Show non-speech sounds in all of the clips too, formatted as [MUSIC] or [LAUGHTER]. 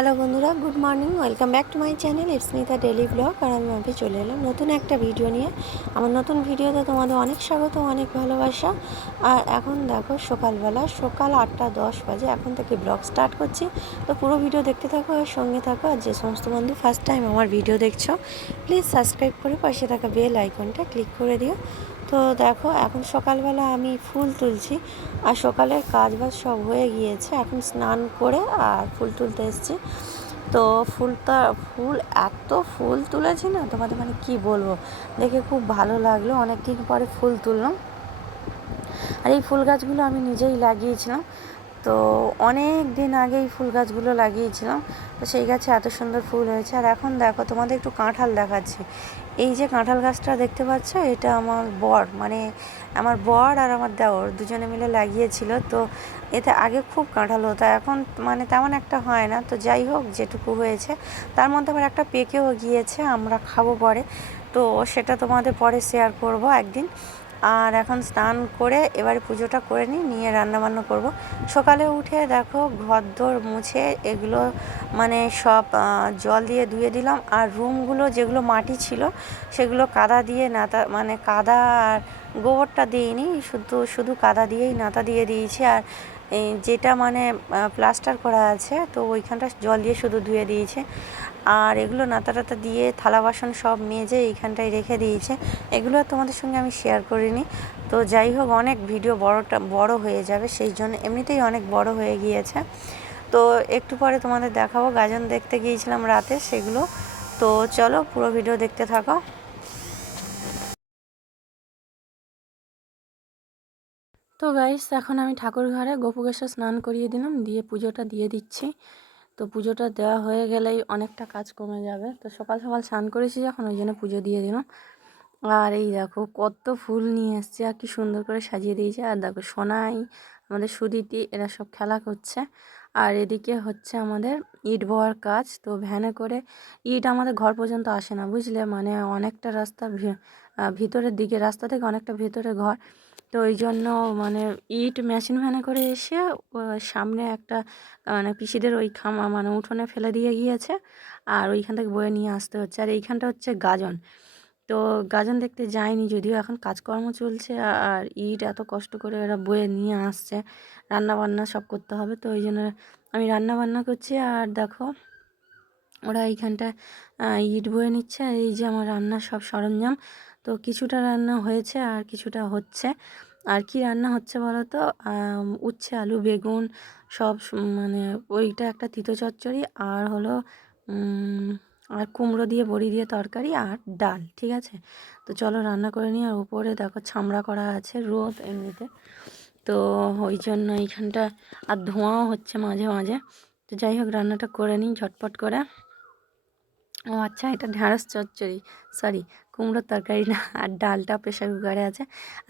Hello বন্ধুরা, good morning, welcome back to my channel Ipsmita daily blog, আর আমি ভাবি চলে এলাম নতুন একটা ভিডিও নিয়ে। আমার নতুন ভিডিওতে তোমাদের অনেক স্বাগত, অনেক ভালোবাসা। আর এখন দেখো সকালবেলা, সকাল আটটা দশ বাজে, এখন থেকে ব্লগ স্টার্ট করছি। তো পুরো ভিডিও দেখতে থাকো আর সঙ্গে থাকো, আর যে সমস্ত বন্ধু ফার্স্ট টাইম আমার ভিডিও দেখছ প্লিজ সাবস্ক্রাইব করে পাশে থাকা বেল আইকনটা ক্লিক করে দিও। তো দেখো, এখন সকালবেলা আমি ফুল তুলছি আর সকালের কাজ বাজ সব হয়ে গিয়েছে। এখন স্নান করে আর ফুল তুলতে এসেছি। তো ফুলটা, ফুল এত ফুল তুলেছি না, তোমাদের মানে কি বলব? দেখে খুব ভালো লাগল। অনেক দিন পরে ফুল তুললাম। আর এই ফুল গাছগুলো আমি নিজেই লাগিয়েছিলাম। তো অনেক দিন আগে এই ফুল গাছগুলো লাগিয়েছিলাম। তো সেই গাছে এত সুন্দর ফুল হয়েছে। আর এখন দেখো, তোমাদের একটু কাঁঠাল দেখাচ্ছি। এই যে কাঁঠাল গাছটা দেখতে পাচ্ছ, এটা আমার বর মানে আমার বর আর আমার দেওর দুজনে মিলে লাগিয়েছিল। তো এতে আগে খুব কাঁঠাল হতো, এখন মানে তেমন একটা হয় না। তো যাই হোক, যেটুকু হয়েছে, তার মধ্যে আবার একটা পেকেও গিয়েছে, আমরা খাব পরে। তো সেটা তোমাদের পরে শেয়ার করব একদিন। আর এখন স্নান করে এবারে পুজোটা করে নিই, নিয়ে রান্নাবান্না করব। সকালে উঠে দেখো ঘর দোর মুছে এগুলো মানে সব জল দিয়ে ধুয়ে দিলাম। আর রুমগুলো যেগুলো মাটি ছিল সেগুলো কাদা দিয়ে নাতা মানে কাদা আর গোবরটা দিইনি, শুধু শুধু কাদা দিয়েই নাতা দিয়ে দিয়েছি। আর যেটা মানে প্লাস্টার করা আছে, তো ওইখানটা জল দিয়ে শুধু ধুয়ে দিয়েছে। আর এগুলো নাতা টাতা দিয়ে থালা বাসন সব মেজে এইখানটায় রেখে দিয়েছে। এগুলো আর তোমাদের সঙ্গে আমি শেয়ার করিনি। তো যাই হোক, অনেক ভিডিও বড়টা, বড় হয়ে যাবে, সেই জন্য এমনিতেই অনেক বড় হয়ে গিয়েছে। তো একটু পরে তোমাদের দেখাবো। গাজন দেখতে গিয়েছিলাম রাতে সেগুলো। তো চলো পুরো ভিডিও দেখতে থাকো। তো গাইস এখন আমি ঠাকুর ঘরে গোপুকেশে স্নান করিয়ে দিলাম, দিয়ে পুজোটা দিয়ে দিচ্ছি। তো পুজোটা দেওয়া হয়ে গেলেই অনেকটা কাজ কমে যাবে। তো সকাল সকাল স্নান করেছি যখন, ওই জন্য পুজো দিয়ে দিলাম। আর এই দেখো, কত ফুল নিয়ে এসছে, আর কি সুন্দর করে সাজিয়ে দিয়েছে। আর দেখো, সোনাই, আমাদের সুদিতি এরা সব খেলা করছে। আর এদিকে হচ্ছে আমাদের ইট বওয়ার কাজ। তো ভ্যানে করে ইট আমাদের ঘর পর্যন্ত আসে না, বুঝলে? মানে অনেকটা রাস্তা ভিতরের দিকে, রাস্তা থেকে অনেকটা ভেতরে ঘর। তো ওই জন্য মানে ইট মেশিন ভ্যানে করে এসে সামনে একটা মানে পিসিদের ওই খামা মানে উঠোনে ফেলে দিয়ে গিয়েছে আর ওইখান থেকে বয়ে নিয়ে আসতে হচ্ছে। আর এইখানটা হচ্ছে গাজন। তো গাজন দেখতে যায়নি যদিও, এখন কাজকর্ম চলছে আর ইট এত কষ্ট করে ওরা বয়ে নিয়ে আসছে। রান্না বান্না সব করতে হবে, তো ওই জন্য আমি রান্না বান্না করছি। আর দেখো, ওরা এইখানটা ইট বয়ে নিচ্ছে। এই যে আমার রান্নার সব সরঞ্জাম। তো কিছুটা রান্না হয়েছে আর কিছুটা হচ্ছে। আর কি রান্না হচ্ছে বলো তো উচ্ছে, আলু, বেগুন, সব মানে ওইটা একটা তিতো চচ্চড়ি আর হলো আর কুমড়ো দিয়ে, বড়ি দিয়ে তরকারি আর ডাল, ঠিক আছে? তো চলো রান্না করে নিই আর উপরে দেখো ছামড়া করা আছে রোদ এমনিতে। তো ওই জন্য এইখানটা, আর ধোঁয়াও হচ্ছে মাঝে মাঝে। তো যাই হোক রান্নাটা করে নিই ঝটপট করে। ও আচ্ছা এটা ঢ্যাঁড়স চচ্চড়ি সরি কুমড়োর তরকারি না, আর ডালটা প্রেশার কুকারে আছে।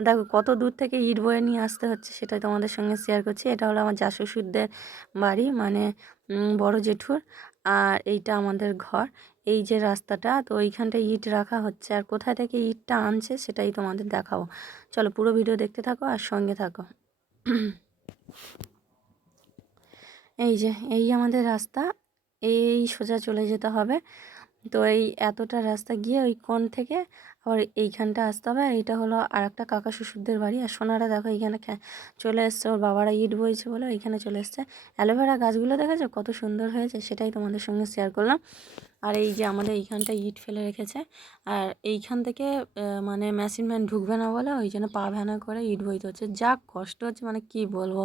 দেখো কত দূর থেকে ইট বয়ে নিয়ে আসতে হচ্ছে সেটাই তোমাদের সঙ্গে শেয়ার করছি। এটা হলো আমার যা বাড়ি মানে বড় জেঠুর, আর এইটা আমাদের ঘর। এই যে রাস্তাটা, তো ওইখানটা ইট রাখা হচ্ছে। আর কোথায় থেকে ইটটা আনছে সেটাই তোমাদের দেখাবো। চলো পুরো ভিডিও দেখতে থাকো আর সঙ্গে থাকো। এই যে, এই আমাদের রাস্তা, এই সোজা চলে যেতে হবে। তো এই এতটা রাস্তা গিয়ে ওই কোণ থেকে আবার এইখানটা আসতে হবে। আর এটা হলো আর একটা কাকা শ্বশুরদের বাড়ি। আর সোনারা দেখো এইখানে চলে এসছে। ওর বাবারা ইট বইছে বলে ওইখানে চলে এসছে। অ্যালোভেরা গাছগুলো দেখেছ? কত সুন্দর হয়েছে, সেটাই তোমাদের সঙ্গে শেয়ার করলাম। আর এই যে আমাদের এইখানটা ইট ফেলে রেখেছে। আর এইখান থেকে মানে মেশিন ম্যান ঢুকবে না বলে ওই জন্য পা ভ্যানা করে ইট বইতে হচ্ছে। যা কষ্ট হচ্ছে মানে কি বলব?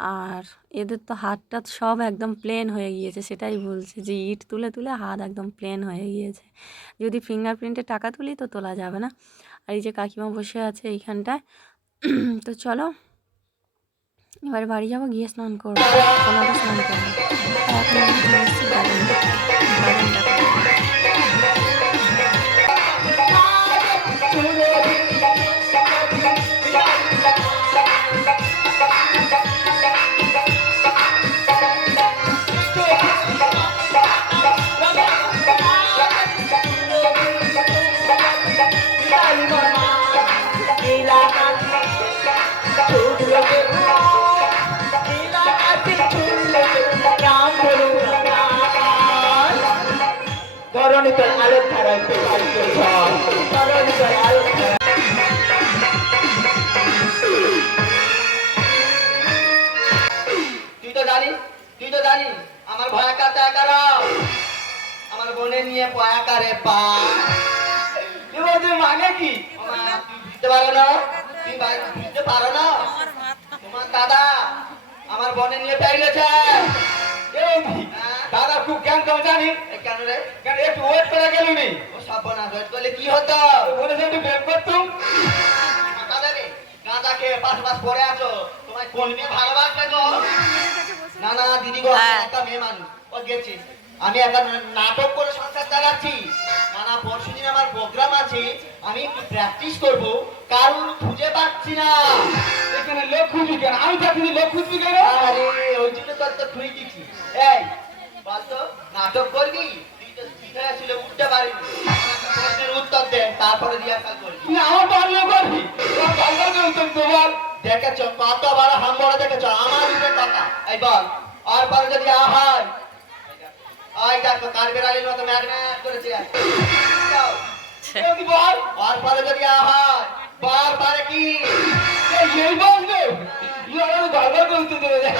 আর এদের তো হাতটা সব একদম প্লেন হয়ে গিয়েছে, সেটাই বলছে যে ইট তুলে তুলে হাত একদম প্লেন হয়ে গিয়েছে। যদি ফিঙ্গারপ্রিন্টে টাকা তুলি তো তোলা যাবে না। আর এই যে কাকিমা বসে আছে এইখানটায়, [CLEARS THROAT] তো চলো, এবার বাড়ি যাব, গিয়ে স্নান করব। স্নান করব। এখন তুই তো জানিস তুই তো জানিস আমার ভয়াকার দেখার আমার বোনে নিয়ে পয়াকারে পা। তুই মানে কি? বুঝতে পারো না? তুই বুঝতে পারো না? তোমার দাদা আমার বোনে নিয়ে পেয়ে এই দাদা খুব জ্ঞান কম জানি। কেন রে? কেন একটু ওয়েট করে গেলুনি। ও সর্বনাশ হয়ে করলে কি হতো? বলেছে একটু ব্যায়াম করতুম ফাঁকা দেবে গাঁদা খেয়ে পাঁচ মাস পরে আছো। তোমায় কোন মেয়ে ভালোবাসবে গো? না না দিদি গো আমি একটা মেয়ে মানুষ। ও গেছি। আমি একটা নাটক করে সংসার চালাচ্ছি। না না পরশু দিন আমার প্রোগ্রাম আছে। আমি একটু প্র্যাকটিস করব। কারণ খুঁজে পাচ্ছি না। এখানে লোক খুঁজবি কেন? আমি থাকি লোক খুঁজবি কেন? আরে ওই জন্য তোর তো খুঁজে দিচ্ছি। এই বল তো নাটক করবি? তুই তো সিধা ছিল উঠতে পারিনি। উত্তর দে তারপরে রিহার্সাল করবি। তুই আমার বাড়িও করবি? তোর ভালো উত্তর তো দেখেছ কত বড় হাম দেখেছ? আমার উপরে কথা। এই বল আর পরে যদি আ হয়? দেখো কার বেড়ালির মতো ম্যাগনেট করেছে বল আর পরে যদি আ বার পারে কি? এই বলবে ইয়ার আমি ভালো করে দেবে।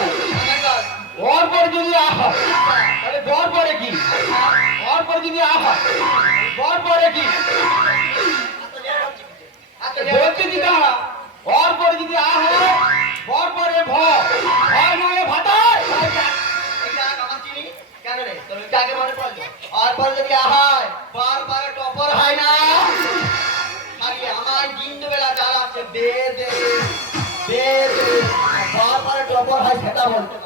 ওর পর যদি আহা তাহলে বর পরে কি ওর পর যদি আহা বর পরে কি বলতে কি দাঁড়া ওর পরে যদি আহা বর পরে ভ হয় নয় চিনি। কেন রে? ওইটা আগে মনে পড়ল। যদি আ হয়, বার পারে টপর হয় না। খালি আমার দিনবেলা জ্বালাচ্ছে, দে দে, দে দে। বার পারে টপর হয় সেটা বলতে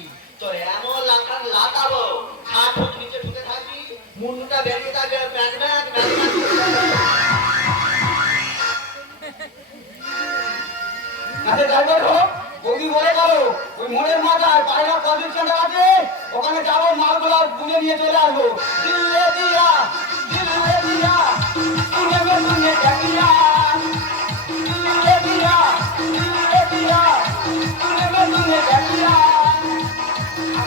তো এমন লাখান লাতাবো। হাত নিচে ঢুকে থাকবি মুন্ডুটা বেরিয়ে থাকবে ম্যাগনেট ম্যাগনেট কাছে ড্রাইভার হোক বৌদি বলে গেল, ওই মোড়ের মাথায় পায়রা সেন্টার আছে, ওখানে যাব, মালগুলো বুঝে নিয়ে চলে আসব। দিল্লে দিয়া দিল্লে দিয়া তুলে গো দেখিয়া দিল্লে দিয়া দিল্লে দিয়া তুলে গো দেখিয়া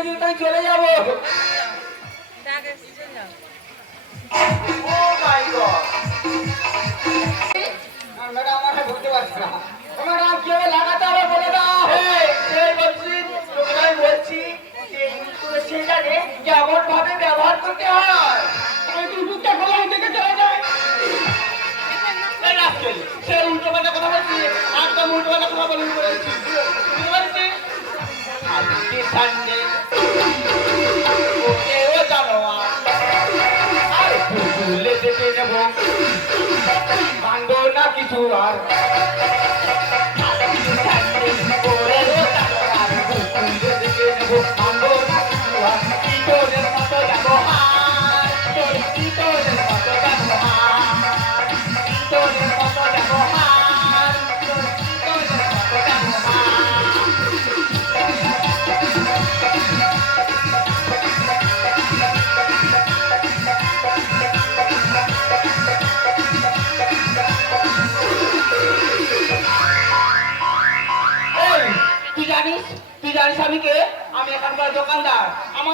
আমি চলে যাব। ও মাই গড আমরা পারছি না। আমার নাম লাগাতে হবে বলে দাও। বলছি তোমায় বলছি সে জানে কেমন ভাবে আমি তুমি বুকটা খোলা থেকে চলে যাই সে আর তো উল্টো পাল্টা কথা আজকে সানডে নেব মানবো না কিছু আর।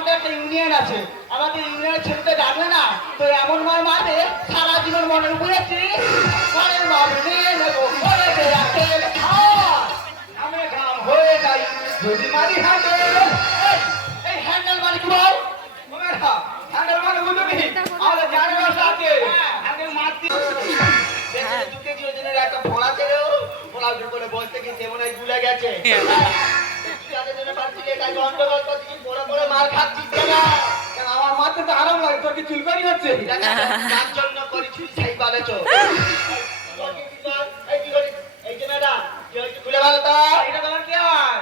আমাদের একটা ইউনিয়ন মার মার হয়ে মারি কি বল। হ্যান্ডেল মানে বুঝবি আমাদের জানে ভাষা আছে। হ্যান্ডেল মারতি দুটো যোজনের একটা ফোড়া ছিল ফোড়া করে বসতে গিয়ে মনে হয় ভুলে গেছে। আমার মারতে তো আরাম লাগে তোর কি চুলকানি হচ্ছে যার জন্য করেছিস সেই ম্যাডাম কি খুলে ভালো তো। এটা তোমার কি হয়?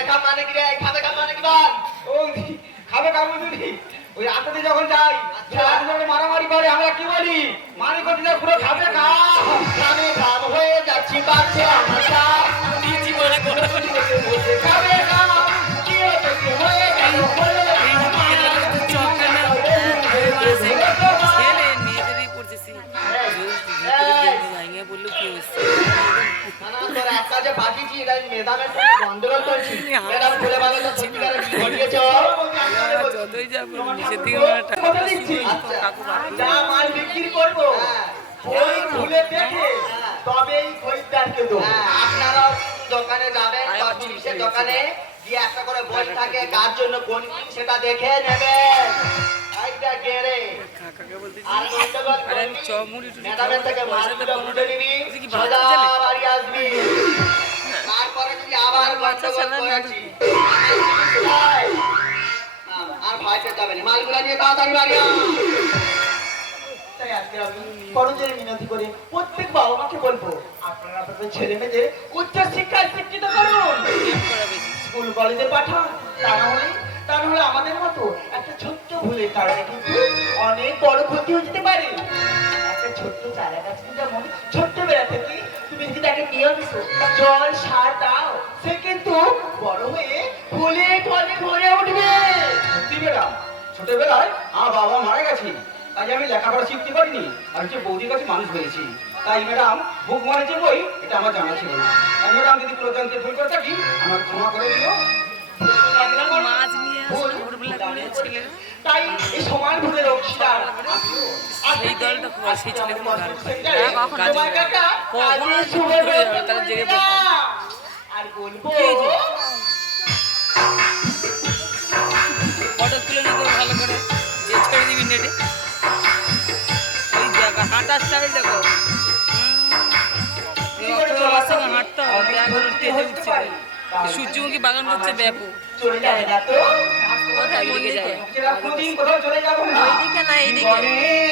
খাবে খাম মানে কি রে? মানে কি বল? বৌদি খাবে কা? বৌদি ওই আততে যখন যাই যখন মারামারি করে আমরা কি বলি? মারি করতে যাই পুরো খাবে ঘাম হয়ে যাচ্ছি আমার খাবে কা একটা পাঠিয়েছি, এটা ম্যাডামের সঙ্গে গন্ডগোল করছি। ম্যাডাম খুলে বলো তো সত্যিকারে কি ঘটিয়েছে? যতই যাব নিচের দিকে হয় বাকি যা মাল বিক্রি করব ওই খুলে দেখে তবেই খরিদ্দারকে দেবো। হ্যাঁ, আপনারাও কিন্তু দোকানে যাবেন বা জিনিসের দোকানে গিয়ে একটা করে বই থাকে কার জন্য কোন কি সেটা দেখে নেবেন। কাকাকে বলতে আর গন্ডগোল ম্যাডামের থেকে দেবো নিবি, সোজা আর ভয় পেতে হবে না। মালগুলো নিয়ে তাড়াতাড়ি বাড়ি তাই আজকে আমি করজের মিনতি করে। প্রত্যেক বাবা মাকে বলব আপনারা আপনাদের ছেলে মেয়েদের উচ্চ শিক্ষায় শিক্ষিত করুন। স্কুল কলেজে পাঠান। তা আমাদের মতো একটা ছোট্ট ভুলের কারণে কিন্তু অনেক বড় ক্ষতি হয়ে যেতে পারে। একটা ছোট্ট চারা গাছ। যেমন ছোট্টবেলা থেকে তুমি যদি তাকে নিয়মিত জল সার দাও সে কিন্তু বড় হয়ে ফুলে ফলে ভরে উঠবে। সত্যি ম্যাডাম ছোটবেলায় আমার বাবা মারা গেছে তাই আমি লেখাপড়া শিখতে পারিনি আর হচ্ছে বৌদির কাছে মানুষ হয়েছি। তাই ম্যাডাম বুক মানে যে বই এটা আমার জানা ছিল না। তাই ম্যাডাম যদি ভুল করে থাকি আমার ক্ষমা করে দিও। মাছ নিয়ে তাই এই সমান ভুলের অংশীদার সেই দলটা খুব সেই ছেলে খুব জেগে। আর বলব ফটো তুলে নিতে ভালো করে। দিবি নেটে ওই দেখো হাঁটার স্টাইল দেখো। হাঁটতে হবে সূর্যমুখী বাগান করছে ব্যাপক। চলে যাবে না তো? ওইদিকে না এইদিকে।